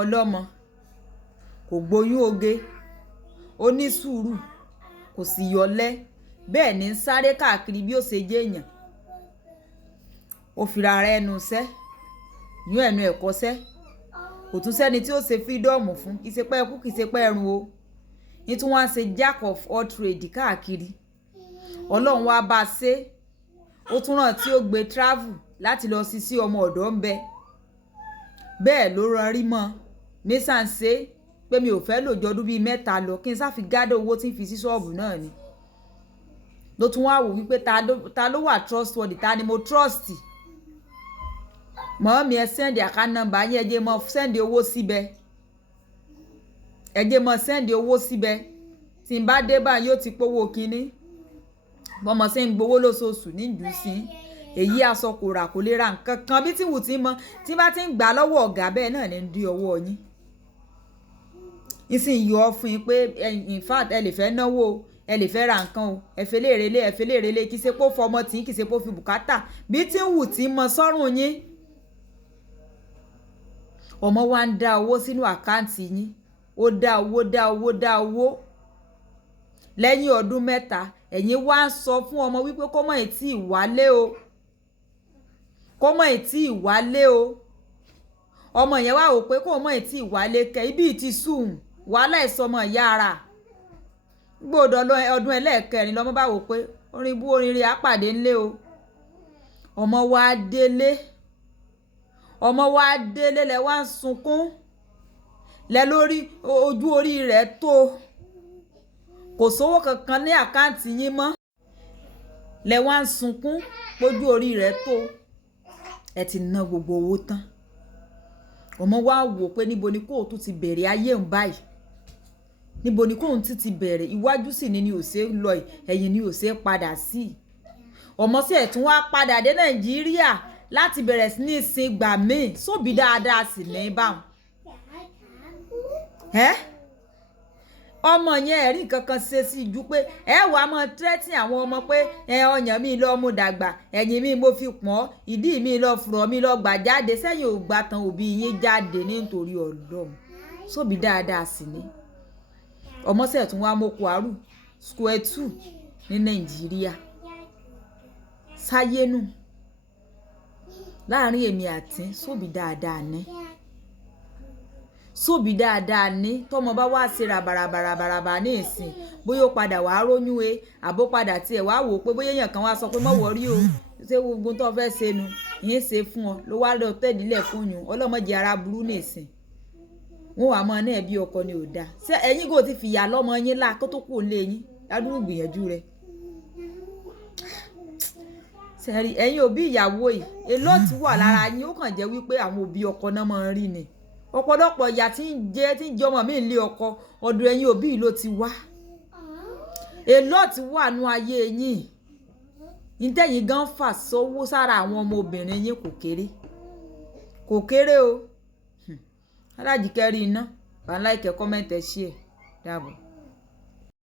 ọlọ́mọ kò gbóyún oge ó ní sùúrù kò sì yọlẹ́ bẹ́ẹ̀ ni ń sáré káàkiri bí ó ṣe jẹ́ èèyàn ó fira rẹ̀ ẹnu sẹ́ yún ẹnu ẹ̀kọ́ sẹ́ kò tún sẹ́ni tí ó ṣe fírídọ́ọ̀mù fún kì í ṣe pé ẹkú kì í ṣe pé ẹrun o ní tí wọ́n á ṣe jack of all trade káàkiri ọlọ́run wá bá a ṣe ó tún ràn tí ó gbé travel láti lọ sí ọmọ ọ̀dọ́ ń bẹ bẹ́ẹ̀ ló rán rí mọ́ mẹ́sàn-án ṣe pé mi ò fẹ́ lòjọ́ ọdún bíi mẹ́ta lọ kí n sáfi gádà owó tí ń fi sí ṣọ́ọ̀bù náà ni ló tún wá wò wípé ta ló wà trustworthy ta ni mo trust mọ́mí ẹ sẹ́ndì account number yín ẹ jẹ́ mọ́ sẹ́ndì owó síbẹ̀ ẹ jẹ́ mọ́ sẹ́ndì owó síbẹ̀ tí n bá dé báyìí yóò ti pówó kínní bọ́mọ sí ń gbowó lóṣooṣù ní jù sí èyí aṣọ kò rà kò lè ra nǹkan kan bí tí wù tí mọ tí bá ti ń gbà lọ́wọ́ ọ̀gá bẹ́ẹ̀ náà ní di ọwọ́ yín ìsìn yọ ọ fún yín pé in fact ẹ lè fẹ́ náwó ẹ lè fẹ́ ra nǹkan o ẹ fẹ́ lè relé kí ṣe pé ó fọmọ tí kì í ṣe pé ó fi bùkátà bí tí wù tí mọ sọ́rùn yín ọmọ wa ń dá owó sínú àkáǹtì yín ó dá owó lẹ́yìn ọdún mẹ́ta ẹ̀yin wá ń sọ fún ọmọ wípé kó mọ̀ ètí ìwálé o ọmọ yẹn wá wò pé kó mọ̀ ètí ìwálé kẹ ibi ti sùn wàhálà ìsọmọ ìyá ara gbọ́dọ̀ ọdún ẹlẹ́ẹ̀kẹrin lọ́mọ bá wò pé orin rí àpàdé ńlé o ọmọ wa délé lẹ wá ń sunkún lẹ lórí ojú orí rẹ̀ tó kò sówó kankan ní àkáǹtì yín mọ́ lẹ wá ń sunkún pójú orí rẹ̀ tó ẹ ti ná gbogbo owó tán ọmọ wa wò pé níbo ni kóò tún ti bẹ̀rẹ̀ ayé ń báyìí níbo ni kóò tún ti bẹ̀rẹ̀ iwájú sì ni ò ṣe lọ ẹ̀yìn ni ò ṣe padà sí ọmọ sì ẹ̀ tún wá padà dé Nàìjíríà láti bẹ̀rẹ̀ sí ní ìsìn gbà míì sóbì dáadáa sì ní báwọn ọmọ yẹn ẹ̀rí kankan ṣe sí ju pé ẹ wà á mọ tírẹ́tì àwọn ọmọ pé ọyàn mi lọ mú dàgbà ẹ̀yìn mi mo fi pọ́n ìdí mi lọ fùrọ̀ mi lọ gbà jáde sẹ́yìn ò gbà tán òbí yín jáde nítorí Ọlọ́run sóbì dáadáa sì ni ọmọ sẹ̀ tún wá mọ́kọ àrù square 2 ní Nàìjíríà sáyénù láàrin èmi àti sóbì dáadáa ní tọmọ bá wá ṣe ràbàràbàràbàràbà ní ìsìn bóyá ó padà wàá róyún àbó padà tiẹ̀ wá wò pé bóyá èèyàn kan wá sọ pé mọ̀ wọ́rí o ṣé gbogbo tó fẹ́ ṣe nu yín ṣe fún ọ ló wá lọ tẹ̀dílẹ̀ fún yín ọlọ́mọdé ara burú ní ìsìn wọn wà mọ́ náà bí ọkọ ni ò dáa ṣé ẹ̀yin kò ti fìyà lọ́mọ yín lá kó tó kù lé yín ládùúgbò gbìyànjú rẹ̀ sẹ́rí ẹ̀yin òbí ìyàwó yìí èló ti wà lára yín ó kàn jẹ́ wípé àwọn òbí ọkọ náà máa ń rí ni ọ̀pọ̀lọpọ̀ ìyà tí ń jẹ ọmọ mi lé ọkọ ọ̀dọ̀ ẹ̀yin òbí ló ti wá èló ti wà nú ayé yín ìtẹ̀yìn gan fà sówó sára àwọn ọmọ obìnrin yín kò kéré o alájìkẹ́rì iná bá ń láìkẹ́ kọ́mẹ́ǹtì ẹ̀ ṣí ẹ̀ dáàbò.